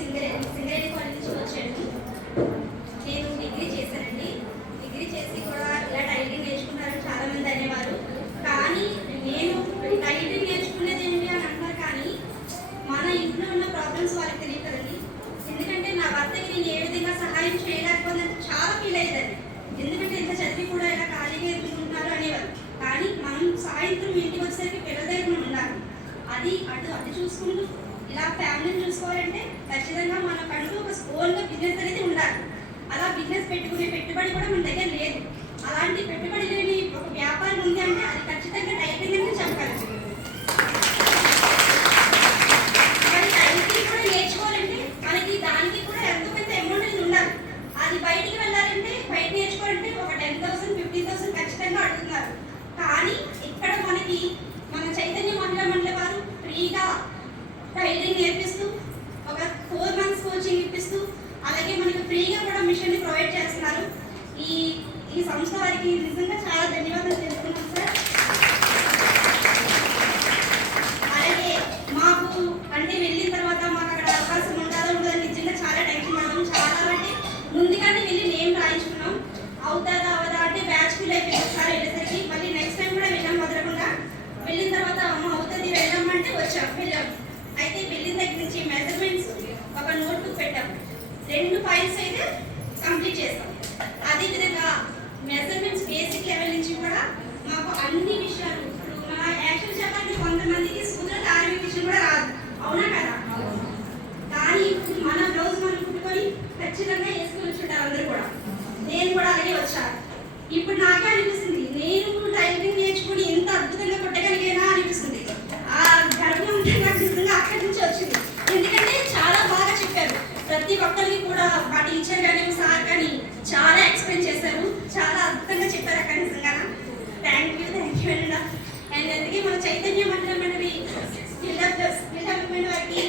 Singareni college నుంచి వచ్చాను. నేను డిగ్రీ చేశానండి. డిగ్రీ చేసి కూడా ఇలా టైలరింగ్ నేర్చుకున్నారని చాలా మంది అనేవారు. కానీ నేను టైలరింగ్ నేర్చుకునేది ఏంటి అని అంటారు, కానీ మన ఇంట్లో ఉన్న ప్రాబ్లమ్స్ వాళ్ళకి తెలియదు కదండి. ఎందుకంటే నా భర్తకి నేను ఏ విధంగా సహాయం చేయలేకపోతే చాలా ఫీల్ అయ్యేదాన్ని. ఎందుకంటే ఇంత చదివి కూడా ఇలా ఖాళీగా ఎదుర్కొంటున్నారు అనేవారు. కానీ మనం సాయంత్రం ఇంటికి వచ్చేసరికి పిల్లల దగ్గర ఉండాలి. అది అటు చూసుకుంటూ ఇలా ఫ్యామిలీని చూసుకోవాలంటే ఖచ్చితంగా మనకంటూ ఒక ఓన్గా బిజినెస్ అనేది ఉండాలి. అలా బిజినెస్ పెట్టుకునే పెట్టుబడి కూడా మన దగ్గర లేదు. అలాంటి పెట్టుబడి లేని ఒక వ్యాపారం ఉంది అంటే అది ఖచ్చితంగా టైలరింగ్ అని చెప్పాలి. మరి టైలరింగ్ కూడా నేర్చుకోవాలంటే మనకి దానికి కూడా ఎంతో కొంత అమౌంట్ అనేది ఉండాలి. అది బయటికి వెళ్ళాలంటే బయట నేర్చుకోవాలంటే ఒక 10,000 15,000 ఖచ్చితంగా అడుగుతున్నారు. కానీ ఇక్కడ మనకి మన చైతన్య మహిళా మండలి వారు ఫ్రీగా టైలరింగ్ నేర్పిస్తూ ఒక 4 months కోచింగ్ ఇప్పిస్తూ అలాగే మనకు ఫ్రీగా కూడా మిషన్ ప్రొవైడ్ చేస్తున్నారు. ఈ సంస్థ వారికి నిజంగా చాలా ధన్యవాదాలు తెలుపుతున్నాం సార్. అలాగే మాకు అంటే వెళ్ళిన తర్వాత మాకు అక్కడ అవకాశం ఉంటుందో ఉండదని నిజంగా చాలా టెన్షన్ పడదాం. చాలా అంటే ముందుగానే వెళ్ళి నేమ్ రాయించుకున్నాం. అవుతుందా అవదా అంటే బ్యాచ్ ఫిల్ అయిపోయింది ఒకసారి వెళ్ళేసరికి. మళ్ళీ నెక్స్ట్ టైం కూడా వెళ్ళాం వదలకుండా. వెళ్ళిన తర్వాత అమ్మ అవుతుంది వెళ్ళామంటే వెళ్ళాం. అయితే వెళ్ళిన దగ్గర నుంచి మెజర్మెంట్స్ ఒక నోట్బుక్ పెట్టాం. 2 ఫైల్స్ అయితే కంప్లీట్ చేస్తాం. అదేవిధంగా మెజర్మెంట్స్ బేసిక్ లెవెల్ నుంచి కూడా మాకు అన్ని విషయాలు మన యాక్చువల్ చెప్పాలంటే కొంతమందికి సూత్రాలు ఆర్మీ విషయం కూడా రాదు, అవునా కదా? కానీ మన బ్లౌజ్ మనం కుట్టుకొని ఖచ్చితంగా వేసుకొని వచ్చుంటారు అందరూ కూడా. నేను కూడా అలాగే వచ్చాను. ఇప్పుడు నాకే అనిపిస్తుంది నేను టైలరింగ్ నేర్చుకుని ఎంత అద్భుతంగా కుట్టగలిగేనా అనిపిస్తుంది. ఆ గర్వం నాకు నిజంగా అక్కడి నుంచి వచ్చింది. ఎందుకంటే చాలా బాగా చెప్పారు. ప్రతి ఒక్కరికి కూడా మా టీచర్ కానీ సార్ కానీ చాలా ఎక్స్ప్లెయిన్ చేశారు. చాలా అద్భుతంగా చెప్పారు అక్కడ. నిజంగా థ్యాంక్ యూ అండి. అండ్ అందుకే మన చైతన్య మహిళా మండలి స్కిల్ డెవలప్మెంట్ వారికి